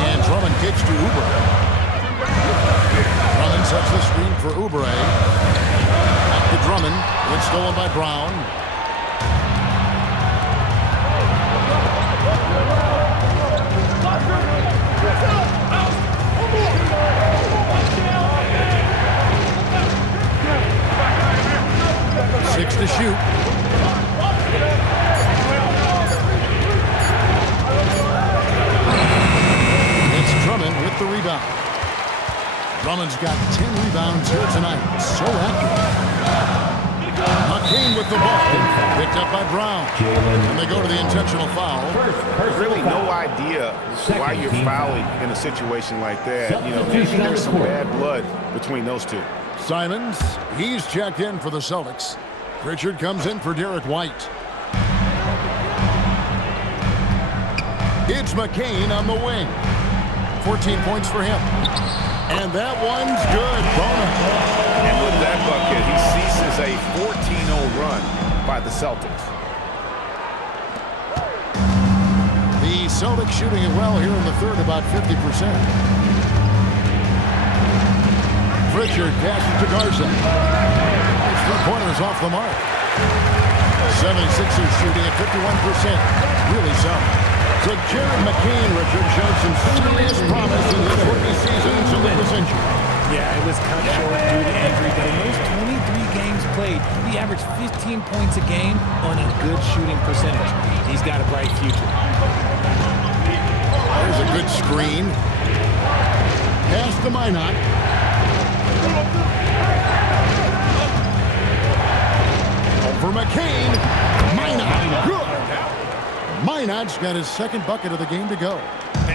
And Drummond kicks to Oubre. Drummond sets the screen for Oubre. Back to Drummond. It's stolen by Brown. Six to shoot. It's Drummond with the rebound. Drummond's got 10 rebounds here tonight. So accurate. McCain with the ball. Picked up by Brown. And they go to the intentional foul. There's really no idea why you're fouling in a situation like that. You know, maybe there's some bad blood between those two. Simons, he's checked in for the Celtics. Pritchard comes in for Derek White. It's McCain on the wing. 14 points for him. And that one's good. Bonus. And with that bucket, he ceases a 14-0 run by the Celtics. The Celtics shooting it well here in the third, about 50%. Pritchard passes to Garza. His 3-pointer is off the mark. 76ers shooting at 51%. Really solid. So Jared McCain, Richard, showed some serious promise in his rookie season until he was injured. Yeah, it was cut short due to injury, but in those 23 games played, he averaged 15 points a game on a good shooting percentage. He's got a bright future. There's a good screen. Pass to Minot. Over McCain. Minot. Good. Minot's got his second bucket of the game to go.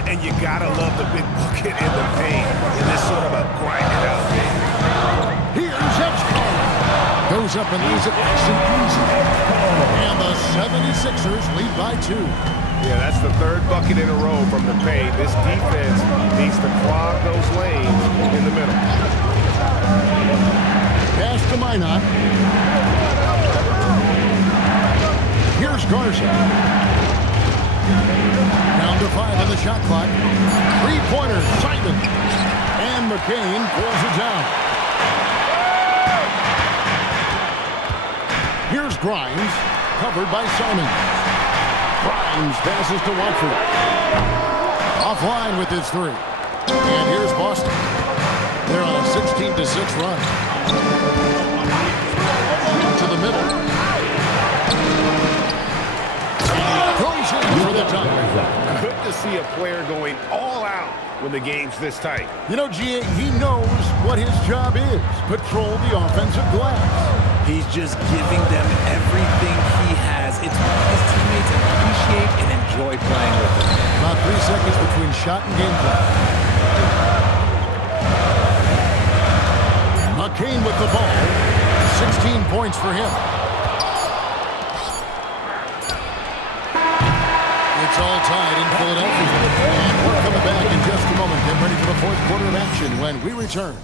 And you gotta love the big bucket in the paint in this sort of a grind-it-out game. Here's Edgecombe. Goes up and leaves it nice and easy. And the 76ers lead by 2. Yeah, that's the third bucket in a row from the paint. This defense needs to clog those lanes in the middle. Pass to Minot. Here's Garza. Down to 5 on the shot clock. 3-pointer, Simon. And McCain pulls it down. Here's Grimes, covered by Simon. Grimes passes to Watford. Offline with his 3. And here's Boston. They're on a 16-6 run. To the middle. For the time. Good to see a player going all out when the game's this tight. You know, G.A., he knows what his job is. Patrol the offensive glass. He's just giving them everything he has. It's what his teammates appreciate and enjoy playing with him. About 3 seconds between shot and game clock. McCain with the ball. 16 points for him. It's all tied in Philadelphia. And we're coming back in just a moment. Get ready for the fourth quarter of action when we return.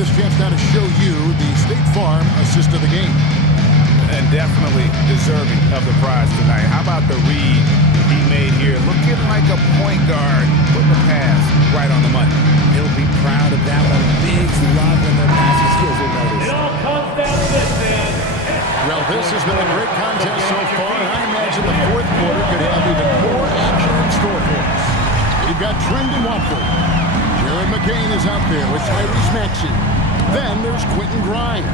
this chance now to show you the State Farm assist of the game. And definitely deserving of the prize tonight. How about the read he made here? Looking like a point guard, putting the pass right on the money. He'll be proud of that one. Bigs love when their passing skills are noticed. It all comes down to this, then. Well, this has been a great contest so far, and I imagine the fourth quarter could have even more action in store for us. We've got Trendon Watford. Jared McCain is out there with Tyrese Maxey. Then there's Quentin Grimes.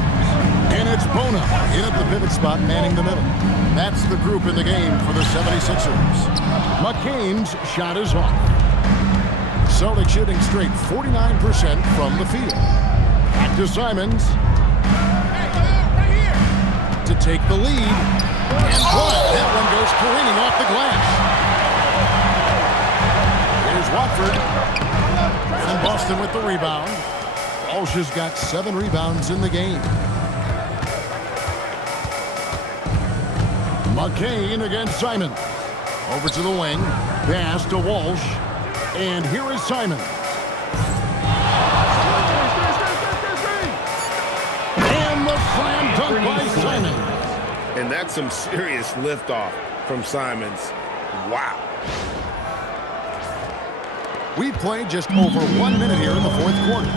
And it's Bona in at the pivot spot, manning the middle. That's the group in the game for the 76ers. McCain's shot is off. Celtics shooting straight 49% from the field. Back to Simons. To take the lead. And blood. That one goes careening off the glass. Here's Watford. And Boston with the rebound. Walsh has got 7 rebounds in the game. McCain against Simon. Over to the wing. Pass to Walsh. And here is Simon. And the slam dunk by Simon. And that's some serious liftoff from Simons. Wow. We played just over 1 minute here in the fourth quarter.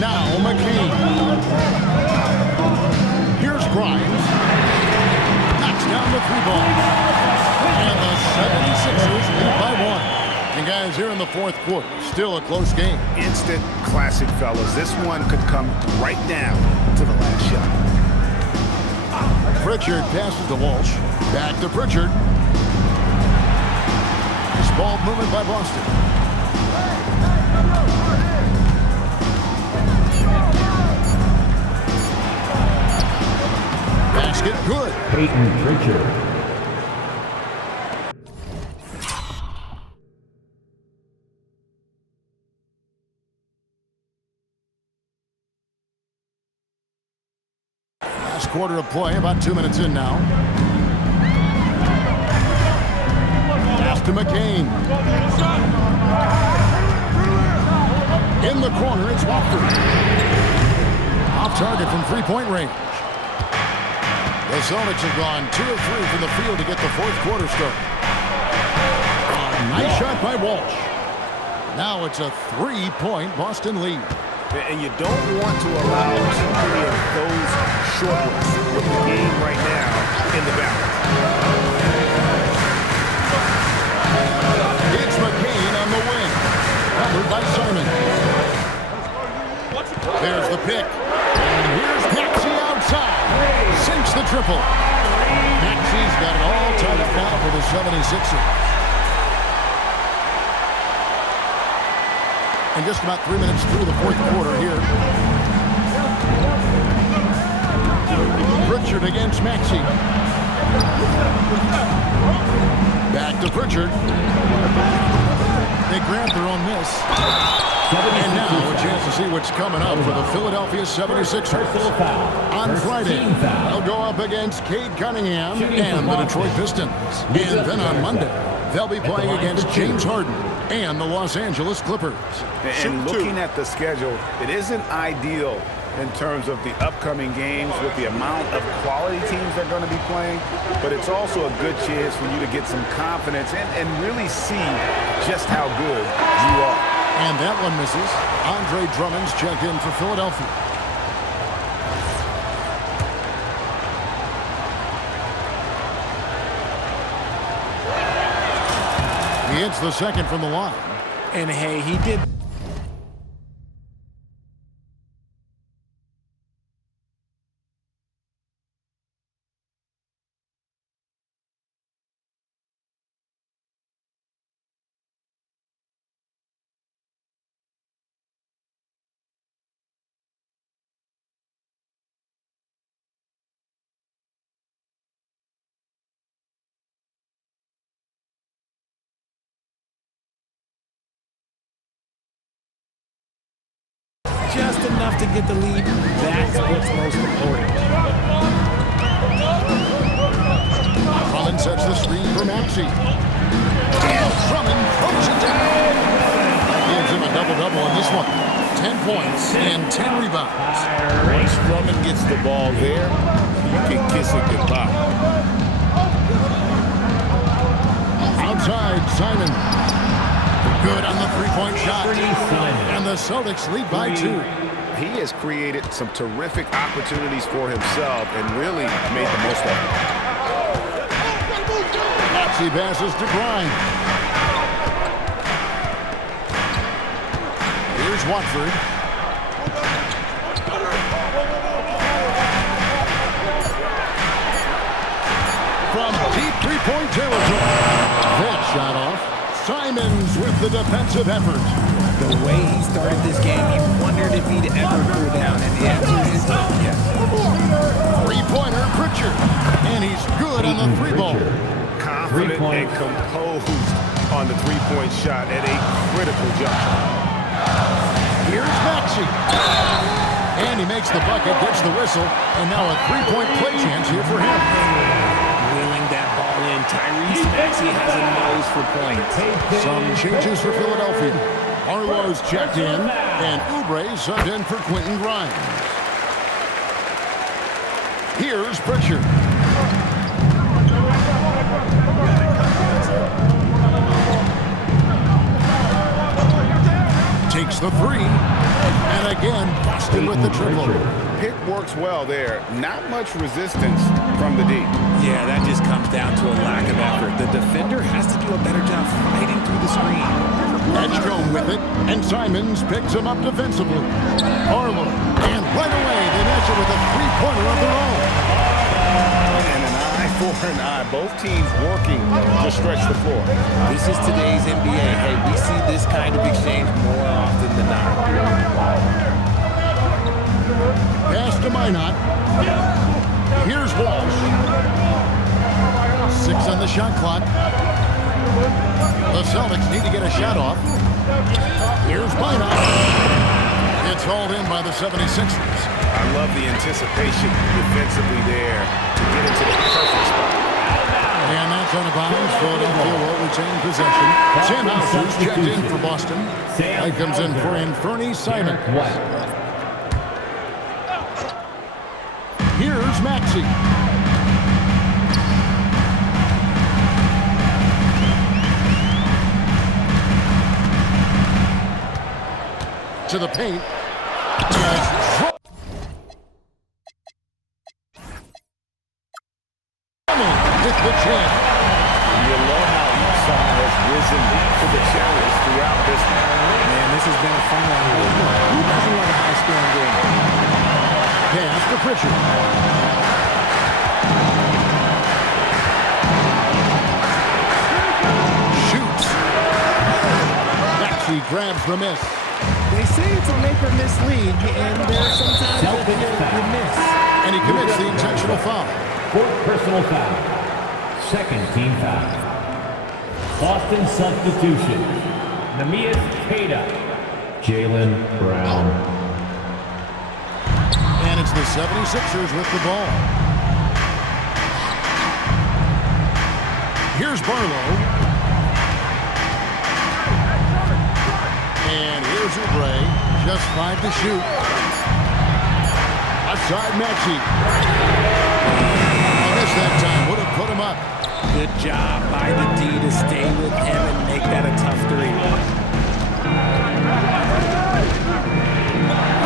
Now McCain. Here's Grimes. Knocks down the 3-ball. And the 76ers lead by 1. And guys, here in the fourth quarter, still a close game. Instant classic, fellas. This one could come right down to the last shot. Pritchard passes to Walsh. Back to Pritchard. Nice ball movement by Boston. Basket good. Peyton Pritchard. Last quarter of play, about 2 minutes in now. Pass to McCain. In the corner, it's Watford. Off target from three-point range. The Celtics have gone 2 of 3 from the field to get the fourth quarter started. Nice shot by Walsh. Now it's a 3-point Boston lead. And you don't want to allow too many of those short ones with the game right now in the balance. It's McCain on the wing. Covered by Simon. There's the pick. And here's Maxey outside. Sinks the triple. Maxey's got it all tied up now for the 76ers. And just about 3 minutes through the fourth quarter here. Pritchard against Maxey. Back to Pritchard. They grab their own miss. And now a chance to see what's coming up for the Philadelphia 76ers. On Friday, they'll go up against Cade Cunningham and the Detroit Pistons. And then on Monday, they'll be playing against James Harden and the Los Angeles Clippers. And looking at the schedule, it isn't ideal in terms of the upcoming games with the amount of quality teams they're going to be playing, but it's also a good chance for you to get some confidence and really see just how good you are. And that one misses. Andre Drummond's check in for Philadelphia. He hits the second from the line. And hey, he did. Just enough to get the lead. That's what's most important. Drummond sets the screen for Maxey. And Drummond throws it down. gives him a double-double in this one. 10 points and 10 rebounds. Once Drummond gets the ball there, you can kiss it goodbye. Outside, Simon. Good on the three-point shot. And the Celtics lead by 2. He has created some terrific opportunities for himself and really made the most of it. Maxey passes to Grimes. Here's Watford. From deep three-point territory. That shot off. Simons with the defensive effort. The way he started this game, you wondered if he'd ever cool down, and the answer is yes. Three-pointer, Pritchard. And he's good on the three ball. Confident and composed on the three-point shot at a critical juncture. Here's Maxey. And he makes the bucket, gets the whistle, and now a three-point play chance here for him. Wheeling that ball in, Tyrese Maxey has a nose for points. Some changes for Philadelphia. Arlo's checked in, and Oubre subbed in for Quentin Grimes. Here's Pritchard. Takes the three, and again, Boston with the triple. Pick works well there. Not much resistance from the D. Yeah, that just comes down to a lack of effort. The defender has to do a better job fighting through the screen. Edgecombe with it, and Simons picks him up defensively. Arlo, and right away they match it with a three-pointer of their own. And an eye for an eye. Both teams working to stretch the floor. This is today's NBA. Hey, we see this kind of exchange more often than not. Pass to Minot. Here's Walsh. 6 on the shot clock. The Celtics need to get a shot off. Here's Minot. It's hauled in by the 76ers. I love the anticipation defensively there to get into the perfect spot. And that's on a bounds. Philadelphia will retain possession. Sam Hauser's checked in for Boston. That comes in for Anthony Simons. Here's Maxey. To the paint. With the chance. You love how each side has risen to the challenge throughout this. Man, this has been a fun one. Who doesn't want a high-scoring game? Pass to Pritchard. Shoots. Maxey grabs the miss. They say it's a make-or-miss league, and there's sometimes you miss. And he commits the intentional foul. Fourth personal foul. Second team foul. Boston substitution. Neemias Queta. Jaylen Brown. And it's the 76ers with the ball. Here's Barlow. And here's Oubre. Just 5 to shoot. Outside Maxey. Missed that time. Would have put him up. Good job by the D to stay with him and make that a tough three.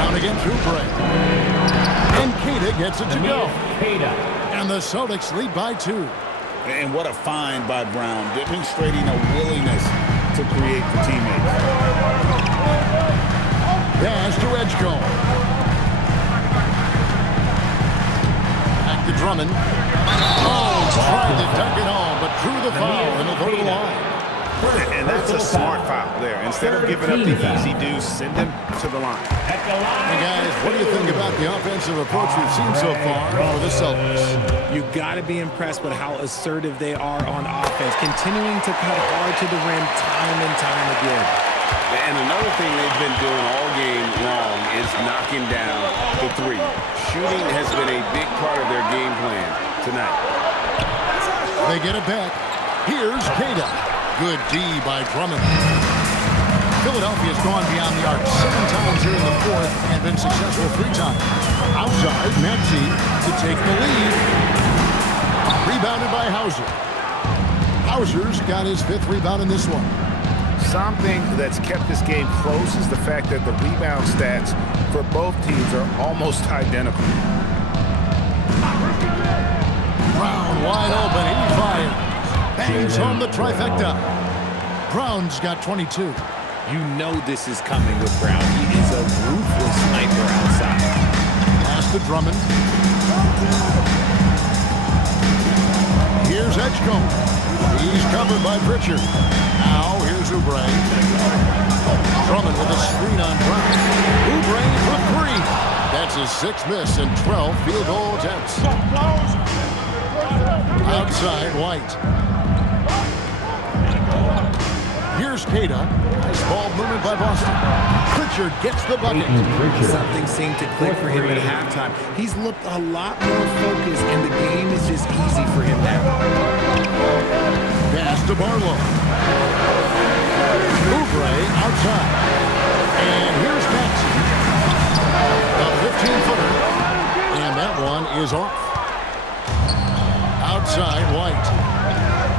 Out against Oubre. And Queta gets it to go. And the Celtics lead by 2. And what a find by Brown, demonstrating a willingness to create for teammates. Pass to Edgecombe. Back to Drummond. Oh, tried to dunk it home, but drew the foul, and he'll go to the line. And that's a smart foul there. Instead of giving up the easy deuce, send him to the line. Hey, guys, what do you think about the offensive approach we've seen so far for the Celtics? You got to be impressed with how assertive they are on offense, continuing to cut hard to the rim time and time again. And another thing they've been doing all game long is knocking down the three. Shooting has been a big part of their game plan tonight. They get it back. Here's Queta. Good D by Drummond. Philadelphia's gone beyond the arc 7 times here in the fourth and been successful 3 times. Outside, Maxey to take the lead. Rebounded by Hauser. Hauser's got his 5th rebound in this one. Something that's kept this game close is the fact that the rebound stats for both teams are almost identical. Brown wide open, 85. Bangs home the trifecta. Brown's got 22. You know this is coming with Brown. He is a ruthless sniper outside. Pass to Drummond. Here's Edgecombe. He's covered by Pritchard. Now here's Oubre. Drummond with a screen on Brown. Oubre for 3. That's his 6th miss and 12 field goal attempts. Outside, White. Here's Queta. Nice ball movement by Boston. Pritchard gets the bucket. Something seemed to click for him at halftime. He's looked a lot more focused, and the game is just easy for him now. Pass to Barlow. Oubre outside. And here's Maxey. A 15-footer. And that one is off. Outside, White.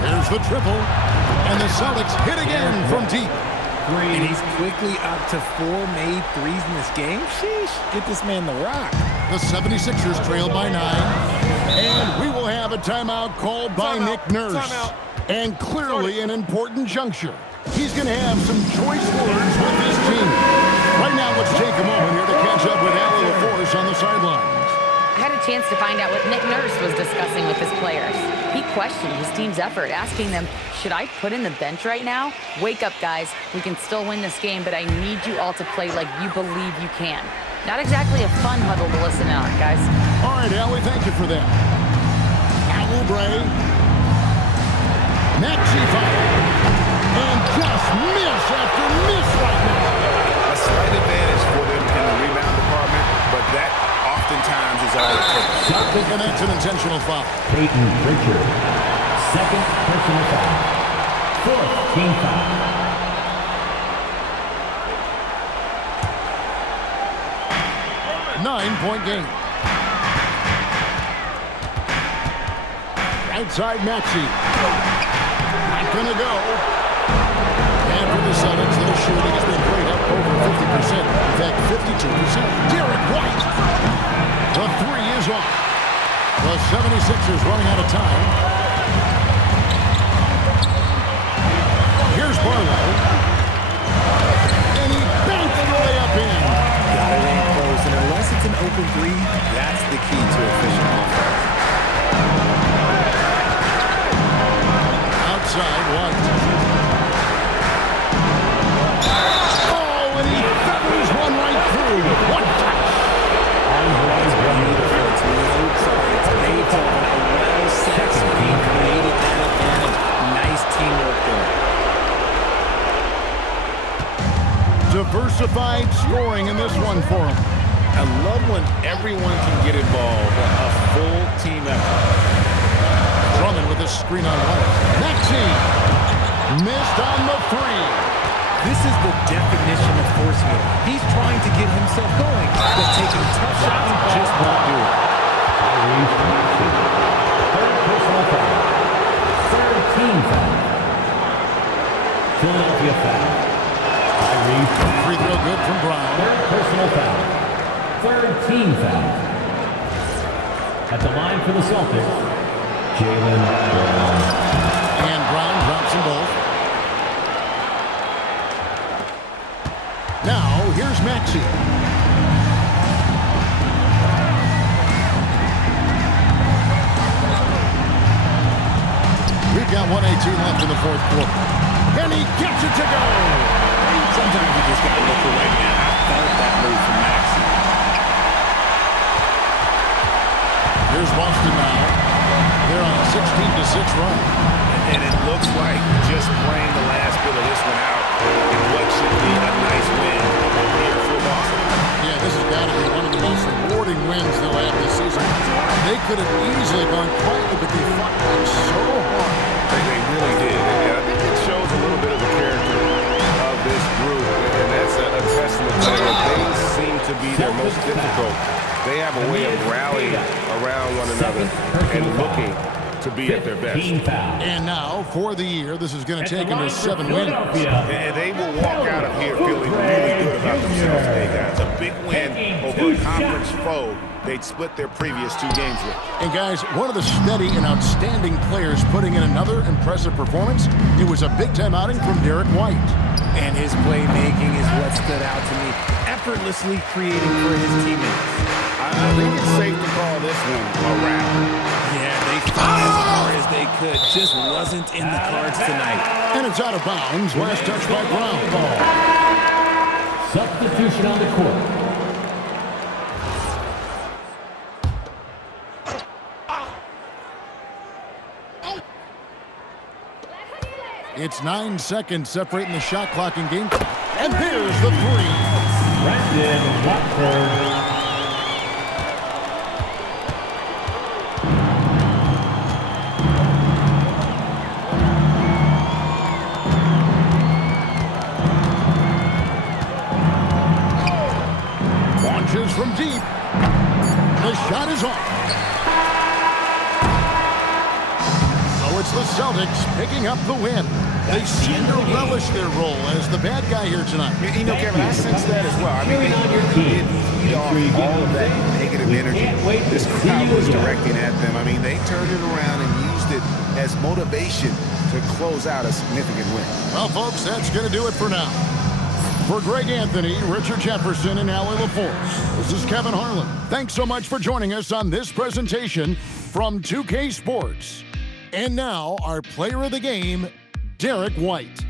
There's the triple. And the Celtics hit again from deep. And he's quickly up to 4 made threes in this game. Sheesh, get this man the rock. The 76ers trail by 9. And we will have a timeout called by Nick Nurse. And clearly an important juncture. He's going to have some choice words with his team. Right now, let's take a moment here to catch up with Allie LaForce on the sidelines. I had a chance to find out what Nick Nurse was discussing with his players. He questioned his team's effort, asking them, should I put in the bench right now? Wake up, guys. We can still win this game, but I need you all to play like you believe you can. Not exactly a fun huddle to listen in on, guys. All right, Allie, thank you for that. Now Oubre. Maxey fire. And just miss after miss right now. A slight advantage for them in the rebound department, but that oftentimes is all it takes. And that's an intentional foul. Peyton Pritchard, 2nd personal foul. 4th team foul. Nine-point game. Outside Maxey. Not gonna go. And for the Celtics, their shooting has been great, up over 50%. In fact, 52%. Derek White. The 3 is off. The 76ers running out of time. Here's Barlow. And he banks the layup in. Got it in close, and unless it's an open 3, that's the key to efficient offense. Outside, White. Oh, and he feathers one right through. What touch! It's beautiful. It's Mozart. It's Beethoven. A well-set screen created that advantage. Nice teamwork there. Diversified scoring in this one for him. I love when everyone can get involved. A full team effort. Drummond with a screen on White. Maxey missed on the 3. This is the definition of forcing it. He's trying to get himself going, but taking tough shots just won't do it. 3rd personal foul. 3rd team foul. Philadelphia foul. Free throw good from Brown. 3rd personal foul. 3rd team foul. At the line for the Celtics, Jaylen Brown. And Brown drops them both. Now, here's Maxey. We've got 1:18 left in the 4th quarter. And he gets it to go. Sometimes you just got to look for right now. I felt that move from Maxey. Here's Boston now. They're on a 16-6 run. And it looks like just playing the last bit of this one out in what should be a nice win here for Boston. Yeah, this has got to be one of the most rewarding wins they'll have this season. They could have easily gone quietly, but they fought back so hard. They really did. And I think it shows a little bit of the character of this group. be their most difficult, they have a way of rallying around one another and looking to be at their best. And now, for the year, this is going to take them to 7 wins. And they will walk out of here feeling really good about themselves today, guys. A big win over a conference foe they'd split their previous 2 games with. And guys, one of the steady and outstanding players putting in another impressive performance, it was a big-time outing from Derek White. And his playmaking is what stood out to me, effortlessly creating for his teammates. I think it's safe to call this one a wrap. Yeah, they fought as hard as they could. Just wasn't in the cards tonight. And it's out of bounds. Last touch by Brown. Substitution on the court. It's 9 seconds separating the shot clock in game. And here's the 3. Brandon Watford. Launches from deep. The shot is off. So it's the Celtics picking up the win. They seem to relish their role as the bad guy here tonight. You know, Kevin, I sense that as well. I mean, they did feed off all of that negative energy this crowd was directing at them. I mean, they turned it around and used it as motivation to close out a significant win. Well, folks, that's going to do it for now. For Greg Anthony, Richard Jefferson, and Allie LaForce, this is Kevin Harlan. Thanks so much for joining us on this presentation from 2K Sports. And now, our player of the game, Derek White.